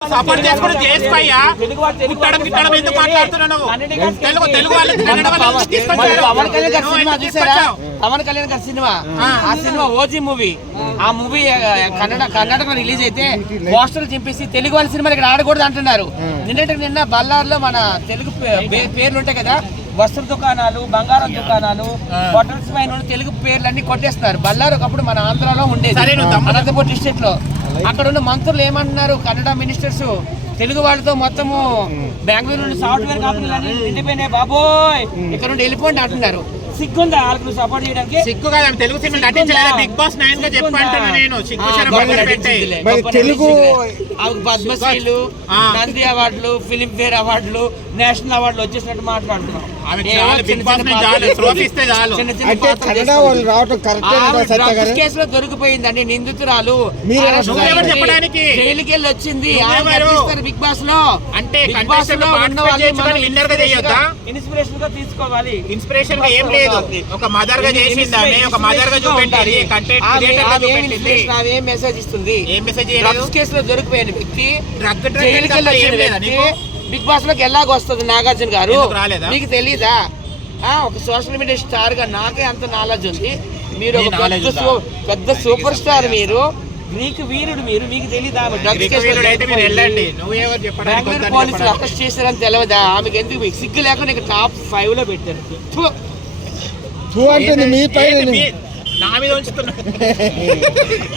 Support చేసుకుంటే చేసుకోయ్యా పుట్టడం గిట్టడం ఎందుకు మాట్లాడుతున్నావు? నువ్వు? తెలుగు తెలుగు వాళ్ళకి కన్నడ వాళ్ళకి మరి తీసుకొచ్చాడు. పవన్ కళ్యాణ్ గారి సినిమా ఎందుకు చూసారా? తీసుకొచ్చావు? పవన్ కళ్యాణ్ గారి సినిమా. ఆ. Cinema OG movie. ఆ మూవీ కన్నడ కర్ణాటక రిలీజ్ అయితే పోస్టర్లు చింపేసి తెలుగు వాళ్ళ సినిమాలు ఇక్కడ ఆడకూడదు అంటున్నారు. నిన్నటికి నిన్న బల్లార్లో మన తెలుగు పేర్లు ఉంటాయి కదా? వస్త్ర దుకాణాలు బంగారం దుకాణాలు హోటల్స్ పైన తెలుగు పేర్లు అన్ని కొట్టేస్తున్నారు. బల్లారు ఒకప్పుడు మన ఆంధ్రాలో ఉండేది. అనంతపూర్ డిస్ట్రిక్ట్లో అక్కడ ఉన్న మంత్రులు ఏమంటున్నారు? కన్నడ మినిస్టర్స్ తెలుగు వాళ్ళతో మొత్తము బెంగళూరు నుండి సాఫ్ట్వేర్ కంపెనీలు నిండిపోయినాయి బాబోయ్. ఇక్కడ నుండి వెళ్ళిపోండి అంటున్నారు. సిగ్గుందా వాళ్ళకి నువ్వు సపోర్ట్ చేయడానికి సిగ్గు కాదు ఆమె తెలుగు సినిమా నటించలేదు బిగ్ బాస్ నైన్గా చెప్పంటున్నా నేను సిగ్గు శరం పక్కన పెట్టేయ్. మరి తెలుగు- ఆమెకు పద్మశ్రీలు ఆ. నంది అవార్డులు ఫిలిం ఫేర్ అవార్డులు నేషనల్ అవార్డులు వచ్చేసినట్టు మాట్లాడుతున్నాం ఆమె ఏవో చాలు, చిన్న బిగ్ బాస్ చిన్న నుంచి చాలు, పాత్రలు trophy చేస్తుంది. ఇస్తే చాలు. చిన్న చిన్న అంటే పాత్రలు కన్నడ చేస్తుంది. వాళ్ళు రావటం కరెక్టే ఆమె కదా సత్య డ్రగ్స్ గారు కేసులో దొరికిపోయిందండి నిందితురాలు మీరు అరెస్ట్ ఎవరు అయింది. చెప్పడానికి? జైలుకి వెళ్ళి వచ్చింది ఆమె నువ్వెవరు? కనిపిస్తారు బిగ్ బాస్లో అంటే contestant లో participate ఉన్న వాళ్ళని చేయొచ్చు మనం కానీ winner గా చేయొద్దా? ఇన్స్పిరేషన్గా తీసుకోవాలి ఇన్స్పిరేషన్గా ఏం లేదు ఒక మదర్గా చేసింది ఆమె ఒక మదర్గా చూపెట్టింది కంటెంట్ క్రియేటర్గా చూపెట్టింది? ఏం మెసేజ్ ఇస్తుంది? ఏం మెసేజ్ డ్రగ్స్ కేసులో దొరికిపోయిన వ్యక్తి డ్రగ్ జైలుకి వెళ్ళి లేదా నీకు? బిగ్ బాస్లోకి ఎలాగ వస్తుంది నాగార్జున గారు? మీకు తెలీదా? ఆ, ఒక సోషల్ మీడియా స్టార్గా నాకే అంత నాలెడ్జ్ ఉంది. మీరు ఒక పెద్ద సూపర్ స్టార్ మీరు. గ్రీక్ వీరుడు మీరు మీకు ఆమె వీరుడు మీరు నువ్వెవరు చెప్పడానికి బెంగళూరు పోలీసులు. అరెస్ట్ చేశారని తెలియదా ఆమెకి ఎందుకు మీకు సిగ్గు లేకుండా టాప్ ఫైవ్లో పెట్టారు. టూ అంటే మీ పైన నా మీద ఉంచుతున్నా.